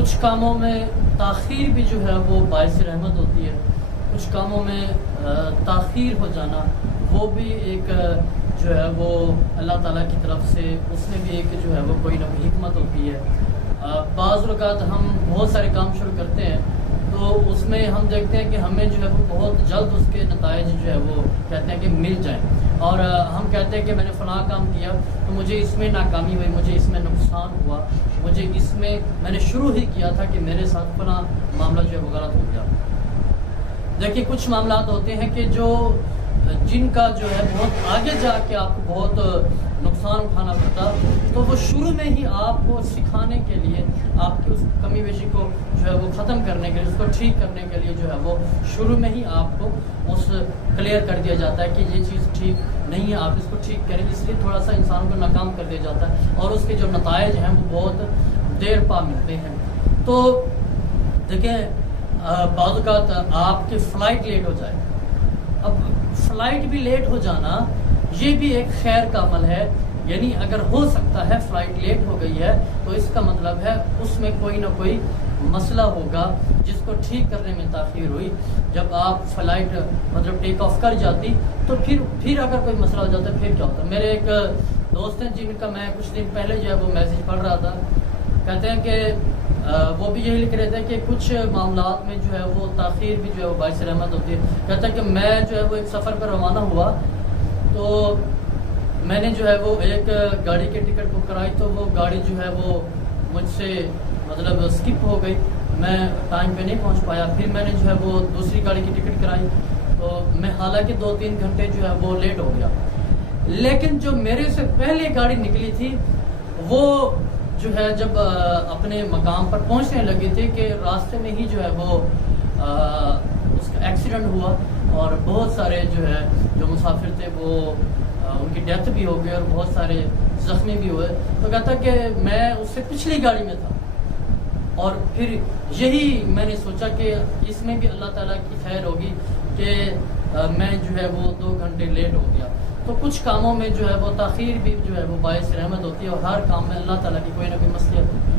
کچھ کاموں میں تاخیر بھی جو ہے وہ باعث رحمت ہوتی ہے، کچھ کاموں میں تاخیر ہو جانا وہ بھی ایک جو ہے وہ اللہ تعالیٰ کی طرف سے اس میں بھی ایک جو ہے وہ کوئی نہ کوئی حکمت ہوتی ہے۔ بعض اوقات ہم بہت سارے کام شروع کرتے ہیں تو اس میں ہم دیکھتے ہیں کہ ہمیں جو ہے وہ بہت جلد اس کے نتائج جو ہے وہ کہتے ہیں کہ مل جائیں، اور ہم کہتے ہیں کہ میں نے فلاں کام کیا تو مجھے اس میں ناکامی ہوئی، مجھے اس میں نقصان ہوا، مجھے اس میں نے شروع ہی کیا تھا کہ میرے ساتھ فلاں معاملہ جو ہے وہ غلط ہو گیا۔ دیکھیے کچھ معاملات ہوتے ہیں کہ جن کا جو ہے بہت آگے جا کے آپ کو بہت نقصان اٹھانا پڑتا، تو وہ شروع میں ہی آپ کو سکھانے کے لیے، آپ کی اس کمی بیشی کو جو ہے وہ ختم کرنے کے لیے، اس کو ٹھیک کرنے کے لیے جو ہے وہ شروع میں ہی آپ کو کلیئر کر دیا جاتا ہے کہ یہ چیز ٹھیک نہیں ہے، آپ اس کو ٹھیک کریں، اس لیے تھوڑا سا انسان کو ناکام کر دیا جاتا ہے اور اس کے جو نتائج ہیں وہ بہت دیر پا ملتے ہیں۔ تو دیکھیں بعض اوقات آپ کی فلائٹ لیٹ ہو جائے، اب فلائٹ بھی لیٹ ہو جانا یہ بھی ایک خیر کا عمل ہے، یعنی اگر ہو سکتا ہے فلائٹ لیٹ ہو گئی ہے تو اس کا مطلب ہے اس میں کوئی نہ کوئی مسئلہ ہوگا جس کو ٹھیک کرنے میں تاخیر ہوئی۔ جب آپ فلائٹ مطلب ٹیک آف کر جاتی تو پھر اگر کوئی مسئلہ ہو جاتا ہے پھر کیا ہوتا ہے۔ میرے ایک دوست ہیں جن کا میں کچھ دن پہلے جو ہے وہ میسج پڑھ رہا تھا، کہتے ہیں کہ وہ بھی یہی لکھ رہے تھے کہ کچھ معاملات میں جو ہے وہ تاخیر بھی جو ہے وہ باعث رحمت ہوتی ہے۔ کہتا ہے کہ میں جو ہے وہ ایک سفر پر روانہ ہوا تو میں نے جو ہے وہ ایک گاڑی کی ٹکٹ بک کرائی تو وہ گاڑی جو ہے وہ مجھ سے مطلب اسکپ ہو گئی، میں ٹائم پہ نہیں پہنچ پایا، پھر میں نے جو ہے وہ دوسری گاڑی کی ٹکٹ کرائی تو میں حالانکہ 2-3 گھنٹے جو ہے وہ لیٹ ہو گیا، لیکن جو میرے سے پہلے گاڑی نکلی تھی وہ جو ہے جب اپنے مقام پر پہنچنے لگی تھی کہ راستے میں ہی جو ہے وہ اس کا ایکسیڈنٹ ہوا اور بہت سارے جو ہے جو مسافر تھے وہ ان کی ڈیتھ بھی ہو گئی اور بہت سارے زخمی بھی ہوئے۔ تو کہتا کہ میں اس سے پچھلی گاڑی میں تھا، اور پھر یہی میں نے سوچا کہ اس میں بھی اللہ تعالیٰ کی خیر ہوگی کہ میں جو ہے وہ 2 گھنٹے لیٹ ہو گیا۔ تو کچھ کاموں میں جو ہے وہ تاخیر بھی جو ہے وہ باعث رحمت ہوتی ہے، اور ہر کام میں اللہ تعالیٰ کی کوئی نہ کوئی مصلحت ہوتی ہے۔